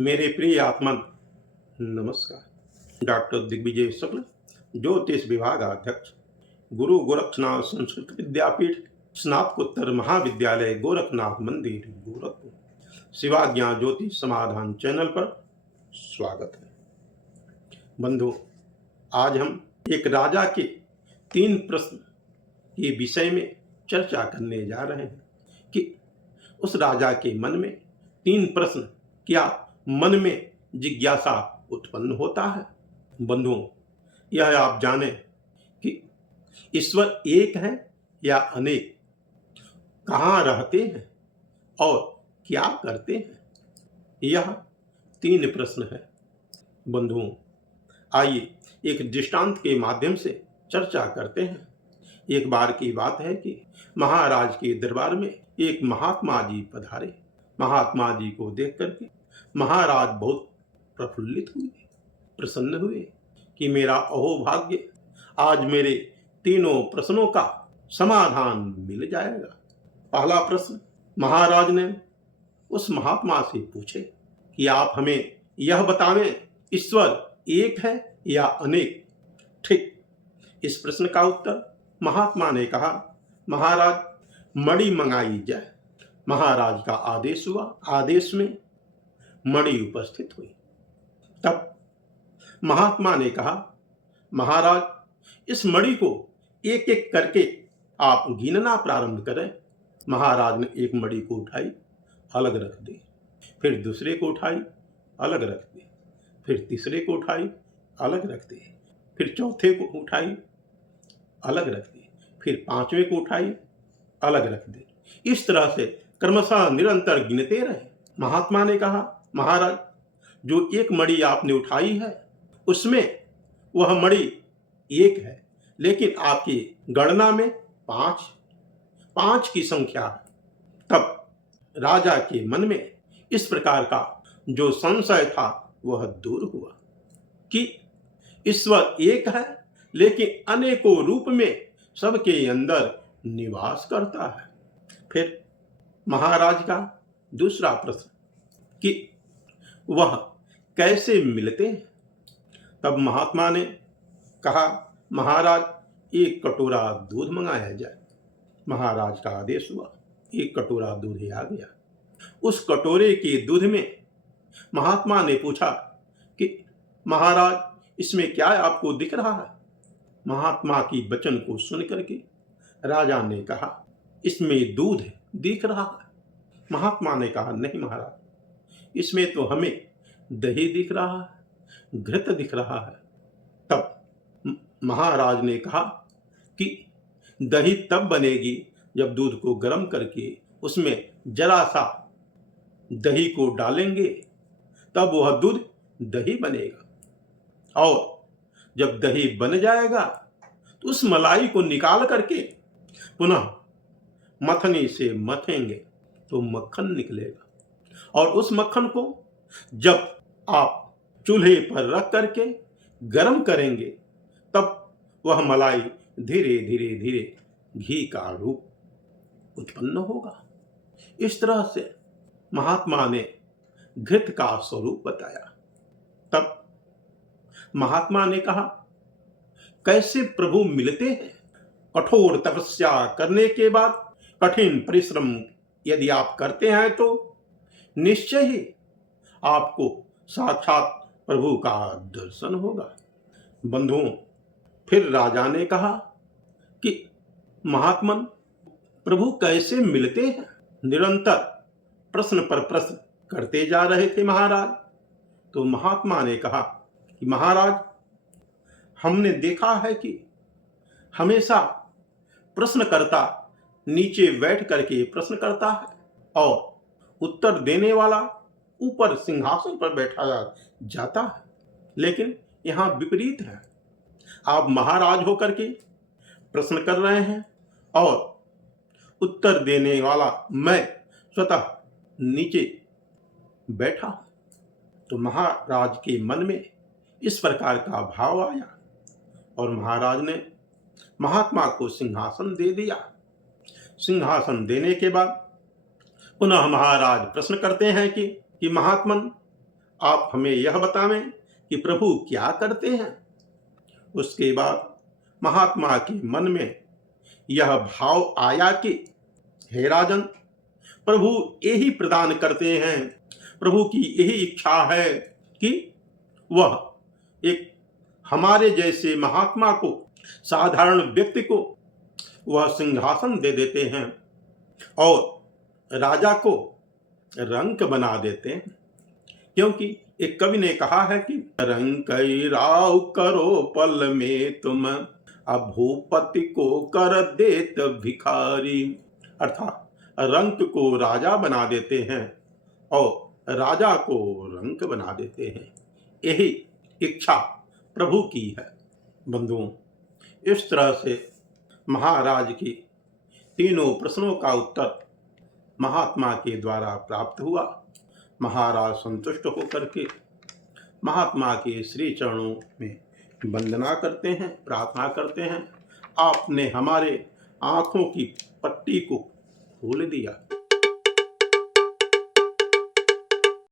मेरे प्रिय आत्मन नमस्कार। डॉक्टर दिग्विजय शुक्ल, ज्योतिष विभागाध्यक्ष, गुरु गोरक्षनाथ संस्कृत विद्यापीठ, स्नातकोत्तर महाविद्यालय गोरखनाथ मंदिर गोरखपुर, शिवाज्ञा ज्योतिष समाधान चैनल पर स्वागत है। बंधु, आज हम एक राजा के 3 प्रश्न के विषय में चर्चा करने जा रहे हैं कि उस राजा के मन में 3 प्रश्न क्या मन में जिज्ञासा उत्पन्न होता है। बंधुओं, यह आप जानें कि ईश्वर एक है या अनेक, कहाँ रहते हैं और क्या करते हैं, यह 3 प्रश्न है। बंधुओं, आइए एक दृष्टांत के माध्यम से चर्चा करते हैं। एक बार की बात है कि महाराज के दरबार में एक महात्मा जी पधारे। महात्मा जी को देख करके महाराज बहुत प्रफुल्लित हुए, प्रसन्न हुए कि मेरा अहोभाग्य, आज मेरे 3 प्रश्नों का समाधान मिल जाएगा। पहला प्रश्न महाराज ने उस महात्मा से पूछे कि आप हमें यह बतावें, ईश्वर एक है या अनेक। ठीक, इस प्रश्न का उत्तर महात्मा ने कहा, महाराज मणि मंगाई जाए। महाराज का आदेश हुआ। आदेश में मणि उपस्थित हुई। तब महात्मा ने कहा, महाराज इस मणि को एक एक करके आप गिनना प्रारंभ करें। महाराज ने एक मणि को उठाई, अलग रख दी, फिर दूसरे को उठाई, अलग रख दी, फिर तीसरे को उठाई, अलग रख दी, फिर चौथे को उठाई, अलग रख दी, फिर 5वें को उठाई, अलग रख दी। इस तरह से क्रमशः निरंतर गिनते रहे। महात्मा ने कहा, महाराज जो एक मणि आपने उठाई है उसमें वह मणि एक है, लेकिन आपकी गणना में 5 की संख्या है। तब राजा के मन में इस प्रकार का जो संशय था वह दूर हुआ कि ईश्वर एक है लेकिन अनेकों रूप में सबके अंदर निवास करता है। फिर महाराज का दूसरा प्रश्न कि वह कैसे मिलते हैं। तब महात्मा ने कहा, महाराज एक कटोरा दूध मंगाया जाए। महाराज का आदेश हुआ। एक कटोरा दूध आ गया। उस कटोरे के दूध में महात्मा ने पूछा कि महाराज इसमें क्या आपको दिख रहा है। महात्मा की वचन को सुन करके राजा ने कहा, इसमें दूध दिख रहा है। महात्मा ने कहा, नहीं महाराज, इसमें तो हमें दही दिख रहा है, घृत दिख रहा है। तब महाराज ने कहा कि दही तब बनेगी जब दूध को गर्म करके उसमें जरा सा दही को डालेंगे, तब वह दूध दही बनेगा। और जब दही बन जाएगा तो उस मलाई को निकाल करके पुनः मथनी से मथेंगे तो मक्खन निकलेगा। और उस मक्खन को जब आप चूल्हे पर रख करके गर्म करेंगे तब वह मलाई धीरे धीरे धीरे घी का रूप उत्पन्न होगा। इस तरह से महात्मा ने घृत का स्वरूप बताया। तब महात्मा ने कहा, कैसे प्रभु मिलते हैं। कठोर तपस्या करने के बाद कठिन परिश्रम यदि आप करते हैं तो निश्चय ही आपको साक्षात प्रभु का दर्शन होगा। बंधुओं, फिर राजा ने कहा कि महात्मन प्रभु कैसे मिलते हैं। निरंतर प्रश्न पर प्रश्न करते जा रहे थे महाराज। तो महात्मा ने कहा कि महाराज हमने देखा है कि हमेशा प्रश्नकर्ता नीचे बैठ करके प्रश्न करता है और उत्तर देने वाला ऊपर सिंहासन पर बैठा जाता है, लेकिन यहाँ विपरीत है। आप महाराज होकर के प्रश्न कर रहे हैं और उत्तर देने वाला मैं स्वतः नीचे बैठा। तो महाराज के मन में इस प्रकार का भाव आया और महाराज ने महात्मा को सिंहासन दे दिया। सिंहासन देने के बाद पुनः महाराज प्रश्न करते हैं कि महात्मन आप हमें यह बतावें कि प्रभु क्या करते हैं। उसके बाद महात्मा के मन में यह भाव आया कि हे राजन, प्रभु यही प्रदान करते हैं। प्रभु की यही इच्छा है कि वह एक हमारे जैसे महात्मा को, साधारण व्यक्ति को वह सिंहासन दे देते हैं और राजा को रंक बना देते हैं। क्योंकि एक कवि ने कहा है कि रंकई राव करो पल में तुम, अब भूपति को कर देत भिखारी। अर्थात रंक को राजा बना देते हैं और राजा को रंक बना देते हैं। यही इच्छा प्रभु की है। बंधुओं, इस तरह से महाराज की तीनों प्रश्नों का उत्तर महात्मा के द्वारा प्राप्त हुआ। महाराज संतुष्ट होकर के महात्मा के श्री चरणों में वंदना करते हैं, प्रार्थना करते हैं, आपने हमारे आँखों की पट्टी को खोल दिया।